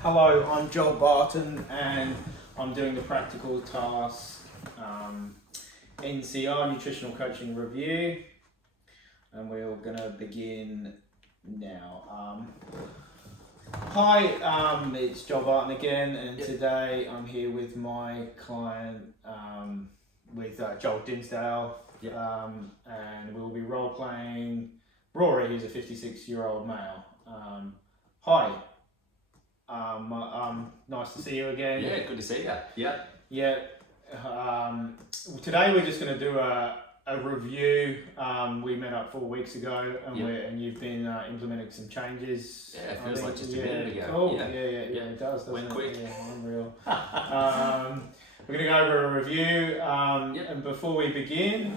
Hello, I'm Joel Barton and I'm doing the practical task NCR Nutritional Coaching Review, and we're going to begin now. Hi, it's Joel Barton again, and today I'm here with my client, with Joel Dinsdale, and we'll be role playing Rory, who's a 56-year-old male. Hi. Nice to see you again. Yeah, good to see you. Yeah. Today we're just going to do a review. We met up 4 weeks ago, and you've been implementing some changes. Yeah, it feels like just a minute ago. Cool. Yeah, it does. Went quick. Yeah, unreal. We're going to go over a review. And before we begin,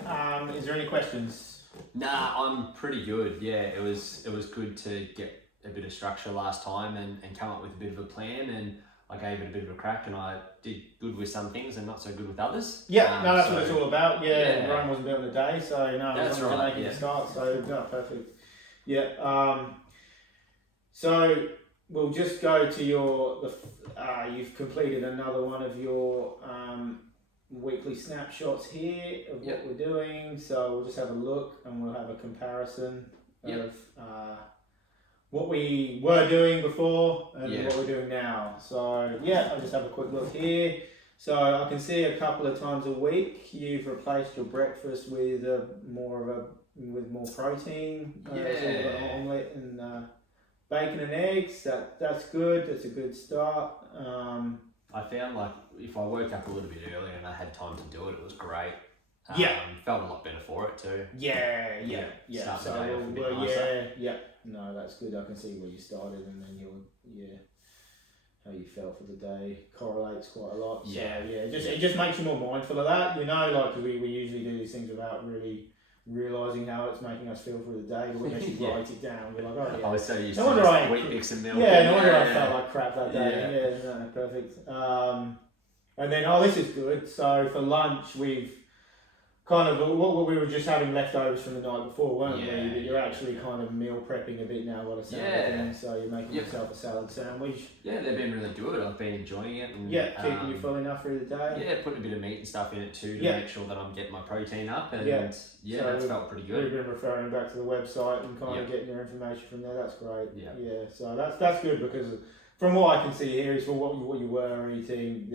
is there any questions? Nah, I'm pretty good. Yeah, it was good to get a bit of structure last time and come up with a bit of a plan, and I gave it a bit of a crack, and I did good with some things and not so good with others. That's what it's all about. Rome wasn't built in a day, so that's right. Making a start, so no, perfect. So we'll just go to you've completed another one of your weekly snapshots here of what we're doing. So we'll just have a look and we'll have a comparison of what we were doing before and what we're doing now. So I'll just have a quick look here. So I can see a couple of times a week you've replaced your breakfast with more protein. An omelette and bacon and eggs. That's good. That's a good start. I found like if I woke up a little bit earlier and I had time to do it, it was great. Felt a lot better for it too. Start the day off a bit nicer. No, that's good. I can see where you started, and then how you felt for the day correlates quite a lot. So it just makes you more mindful of that. Like we usually do these things without really realising how it's making us feel for the day. But when you write it down, you're like, oh yeah. I was so used to just wheat mix and milk. No wonder I felt like crap that day. Perfect. And then this is good. So for lunch we've kind of what we were just having leftovers from the night before, weren't we? But you're actually kind of meal prepping a bit now, by the sound of things. So you're making yourself a salad sandwich. Yeah, they've been really good. I've been enjoying it. And, keeping you full enough through the day. Yeah, putting a bit of meat and stuff in it too to make sure that I'm getting my protein up. And that's felt pretty good. We've been referring back to the website and kind of getting your information from there. That's great. So that's good, because from what I can see here is for what you were eating,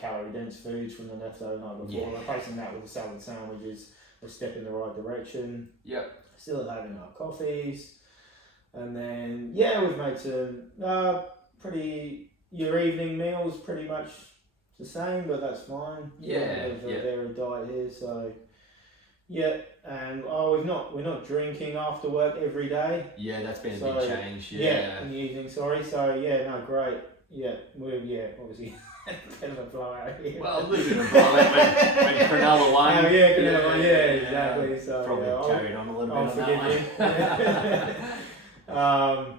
calorie dense foods from the leftover night before, replacing that with a salad sandwich is a step in the right direction. Still having our coffees, and then we've made some your evening meals pretty much the same, but that's fine. There's a varied diet here, so. And we're not drinking after work every day. That's been a big change. In the evening. Sorry. So great. We're obviously kind of a blowout here. Well, a little bit of a blowout when Cronulla won. Cronulla won. Exactly. So probably carried on a little bit. I'll forgive you.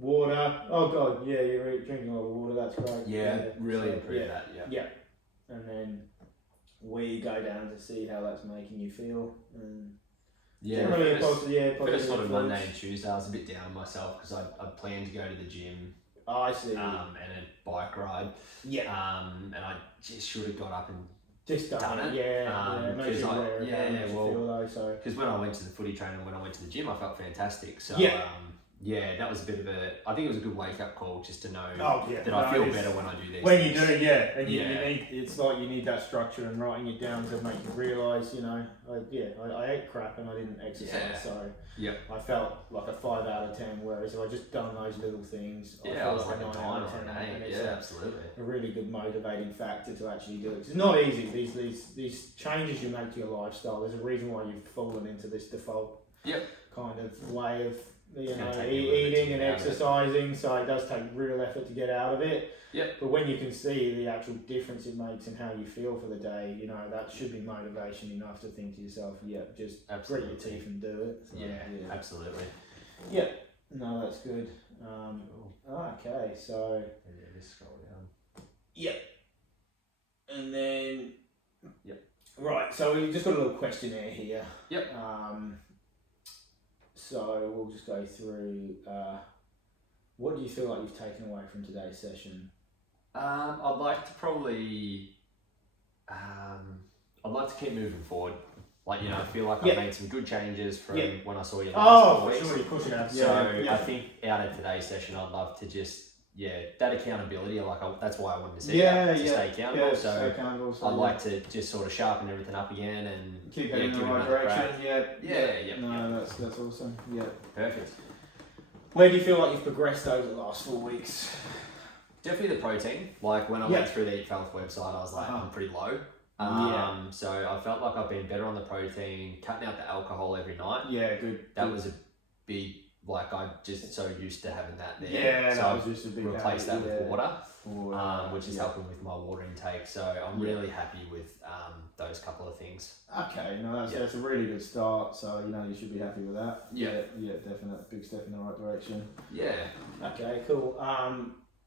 Water. Oh God, you're drinking a lot of water. That's great. Really improved that. And then we go down to see how that's making you feel. And generally positive first sort of Monday and Tuesday I was a bit down on myself because I planned to go to the gym. I see. And a bike ride. And I just should have got up and just done it. Because when I went to the footy trainer and when I went to the gym, I felt fantastic. So that was a bit of I think it was a good wake up call just to know that I feel better when I do this. When you do, and you need, it's like you need that structure and writing it down to make you realise, I ate crap and I didn't exercise, so I felt like a 5 out of 10. Whereas if I just done those little things, I was like a 9 or an 8. Absolutely. A really good motivating factor to actually do it. It's not easy. These changes you make to your lifestyle. There's a reason why you've fallen into this default kind of way of eating and exercising, so it does take real effort to get out of it. But when you can see the actual difference it makes in how you feel for the day, that should be motivation enough to think to yourself, just grit your teeth and do it. So, absolutely. No, that's good. Okay, so just scroll down. And then right, so we've just got a little questionnaire here. So we'll just go through What do you feel like you've taken away from today's session? I'd like to probably, I'd like to keep moving forward. Like, I feel like I've made some good changes from when I saw you last week. Sure, of course you have. So I think out of today's session, I'd love to just, that accountability. That's why I wanted to see to stay accountable. I'd like to just sort of sharpen everything up again and keep heading in the right direction. No, that's awesome. Yeah. Perfect. Where do you feel like you've progressed over the last 4 weeks? Definitely the protein. Like when I went through the Eat Health website, I was like, I'm pretty low. So I felt like I've been better on the protein, cutting out the alcohol every night. Yeah, good. That was a big, I'm just so used to having that there. Yeah, so that was just a big replaced that with water, which is yeah. helping with my water intake. So I'm really happy with those couple of things. Okay, no, that's a really good start. So you should be happy with that. Yeah, definitely big step in the right direction. Yeah. Okay, cool.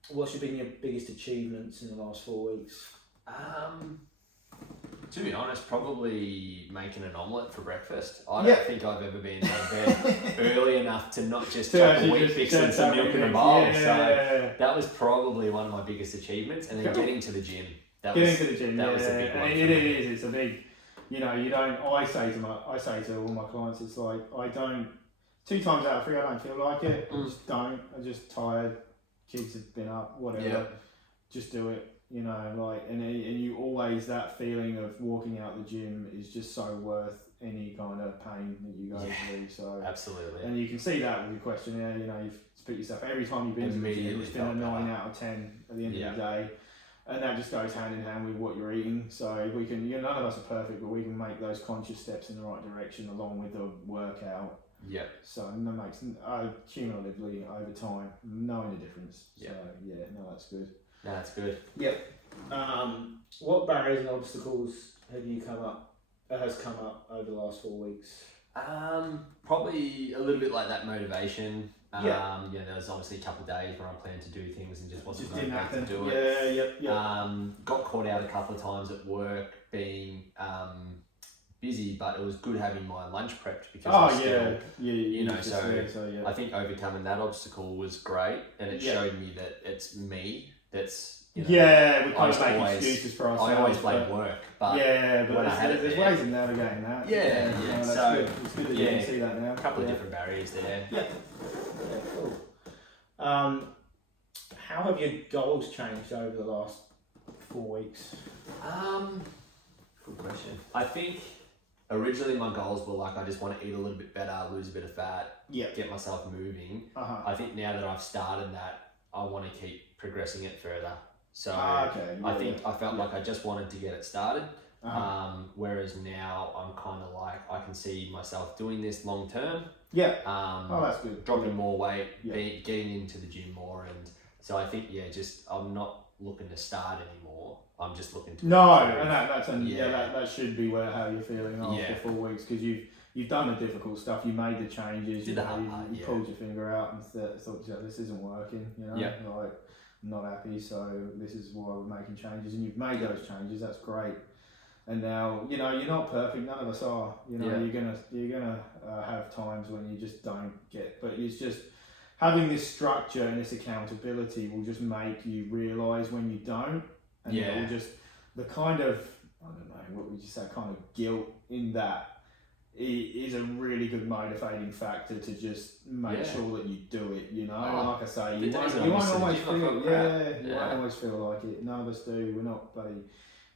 What's been your biggest achievements in the last 4 weeks? To be honest, probably making an omelette for breakfast. I don't think I've ever been out of bed early enough to not just chuck a wheat bix and some milk in a bowl. So that was probably one of my biggest achievements. And then getting to the gym. That was the big one. It is. It's a big. You don't. I say to all my clients, it's like 2 times out of 3, I don't feel like it. I just don't. I'm just tired. Kids have been up. Whatever. Yeah. Just do it. And you always, that feeling of walking out the gym is just so worth any kind of pain that you go through. So absolutely. And you can see that with your questionnaire. You've put yourself every time you've been to the gym, it's been a 9 out of 10 at the end of the day, and that just goes hand in hand with what you're eating. So we can, none of us are perfect, but we can make those conscious steps in the right direction along with the workout. Yeah. So that makes cumulatively over time knowing the difference. Yeah. So that's good. No, that's good. Yep. What barriers and obstacles has come up over the last 4 weeks? Probably a little bit like that motivation. There was obviously a couple of days where I planned to do things and just wasn't motivated to do it. Got caught out a couple of times at work being busy, but it was good having my lunch prepped because I think overcoming that obstacle was great, and it showed me that it's me that's we kind of make excuses for ourselves. I always blame work, but there's ways of navigating that. So it's good that you can see that now. A couple of different barriers there. Cool. How have your goals changed over the last 4 weeks? Good question. I think originally my goals were I just want to eat a little bit better, lose a bit of fat, get myself moving. I think now that I've started that, I want to keep progressing it further. So I think I felt like I just wanted to get it started. Whereas now I'm kind of I can see myself doing this long term. That's good. Dropping more weight, getting into the gym more, and so I think I'm not looking to start anymore. I'm just looking to. That should be how you're feeling after 4 weeks, because you've done the difficult stuff. You made the changes. You pulled your finger out and thought, this isn't working. I'm not happy, so this is why we're making changes, and you've made those changes. That's great. And now you're not perfect. None of us are. You're gonna have times when you just don't get. But it's just having this structure and this accountability will just make you realise when you don't, and it will just the kind of what would you say, kind of guilt in that is a really good motivating factor to just make sure that you do it. Like I say, you won't always feel like it. None of us do. We're not bloody.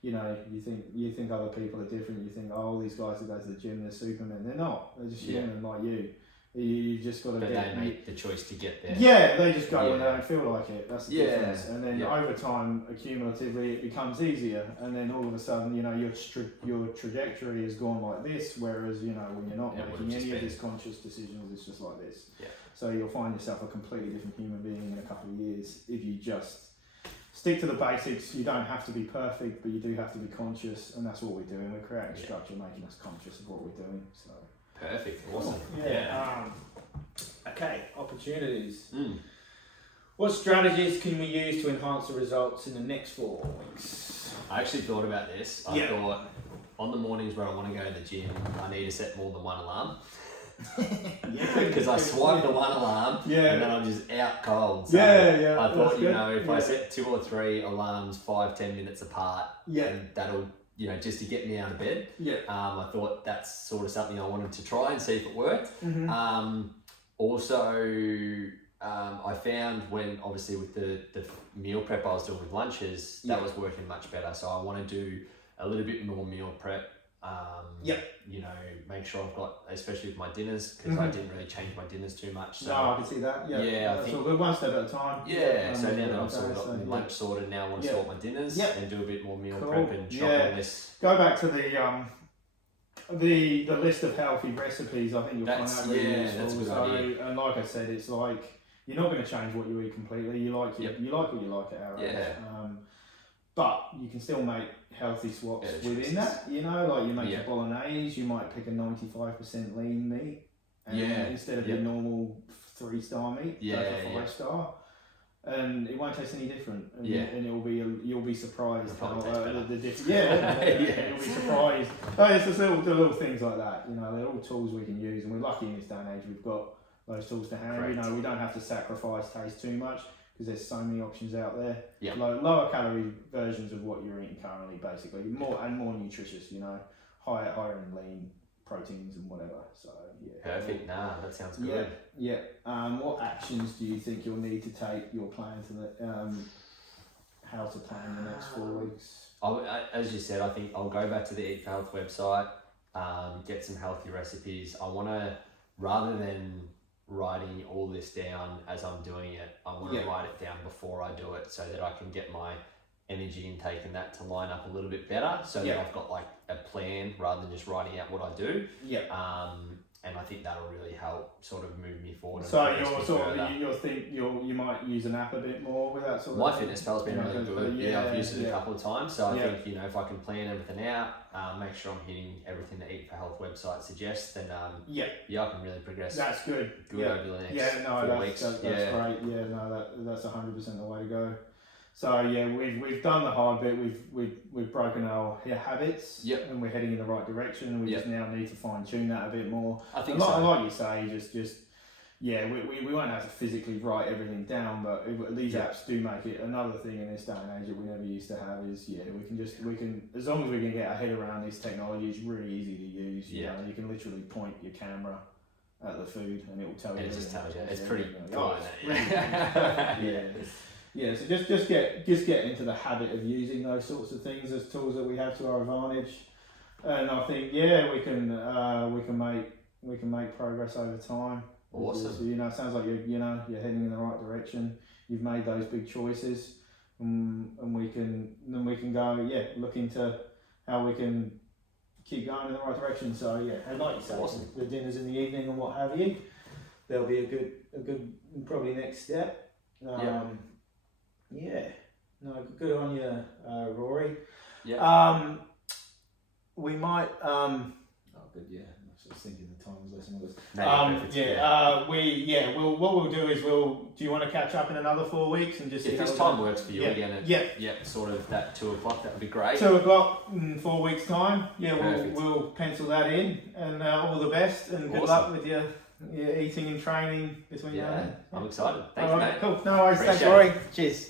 You think other people are different. You think, these guys that go to the gym, they're Supermen. They're not. They're just human like you. You just got to they make the choice to get there. Yeah, they just go when they don't feel like it. That's the difference. And then over time, accumulatively, it becomes easier. And then all of a sudden, your trajectory has gone like this. Whereas, when you're not making any of these conscious decisions, it's just like this. Yeah. So you'll find yourself a completely different human being in a couple of years if you just stick to the basics. You don't have to be perfect, but you do have to be conscious, and that's what we're doing. We're creating structure, making us conscious of what we're doing. So perfect, awesome. Okay, opportunities. What strategies can we use to enhance the results in the next 4 weeks? I actually thought about this. I thought on the mornings where I want to go to the gym, I need to set more than one alarm. because I swiped the one alarm and then I'm just out cold. So I thought, if I set 2 or 3 alarms 5-10 minutes apart, and that'll, just to get me out of bed. I thought that's sort of something I wanted to try and see if it worked. Also, I found when obviously with the meal prep I was doing with lunches, that was working much better. So I want to do a little bit more meal prep. Make sure I've got, especially with my dinners, because I didn't really change my dinners too much. So no, I can see that. I think all good. One step at a time. So now that I've sort of got my lunch sorted, now I want to sort my dinners and do a bit more meal prep and shopping list. Go back to the list of healthy recipes. I think you'll find that really useful. That's a good idea. And like I said, it's like you're not going to change what you eat completely. You like what you like at our age. But you can still make healthy swaps within that. Like you make your bolognese, you might pick a 95% lean meat, and instead of your normal 3-star meat, go for 5-star. And it won't taste any different, and you'll be surprised how the difference. You'll be surprised. It's just the little things like that. They're all tools we can use, and we're lucky in this day and age. We've got those tools to hand. Correct. We don't have to sacrifice taste too much because there's so many options out there. Lower calorie versions of what you're eating currently, basically, more nutritious. Higher in lean proteins and whatever. So perfect. That sounds good. What actions do you think you'll need to take your plan to the how to plan the next 4 weeks? As you said, I think I'll go back to the Eat for Health website, get some healthy recipes. I want to, rather than writing all this down as I'm doing it, I want to write it down before I do it so that I can get my energy intake and that to line up a little bit better, so that I've got like a plan rather than just writing out what I do. And I think that'll really help sort of move me forward. So you might use an app a bit more with that sort of My Fitness Pal's been really good. I've used it a couple of times. So I think, if I can plan everything out, make sure I'm hitting everything the Eat for Health website suggests, then I can really progress. That's good. Over the next 4 weeks. That's great. That's 100% the way to go. So we've done the hard bit. We've broken our habits, and we're heading in the right direction. We just now need to fine tune that a bit more. I think like you say, we won't have to physically write everything down, but these apps do make it another thing in this day and age that we never used to have. Is we can as long as we can get our head around these technologies, really easy to use. You can literally point your camera at the food and it will tell you. It just tells you. It's pretty cool. So just get into the habit of using those sorts of things as tools that we have to our advantage, and I think we can make progress over time. Awesome. So, it sounds like you're heading in the right direction. You've made those big choices, and we can go look into how we can keep going in the right direction. So and like you say, the dinners in the evening and what have you, there'll be a good probably next step. Good on you, Rory. We might. I was thinking the time was listening to this. What we'll do is do you want to catch up in another 4 weeks and just if this time works for you again? Sort of that 2 o'clock. That would be great. 2 o'clock in 4 weeks' time. We'll pencil that in, and all the best and good luck with your eating and training between now and then. I'm excited. Thank you, mate. Cool. No worries. Appreciate Thanks, Rory. Cheers.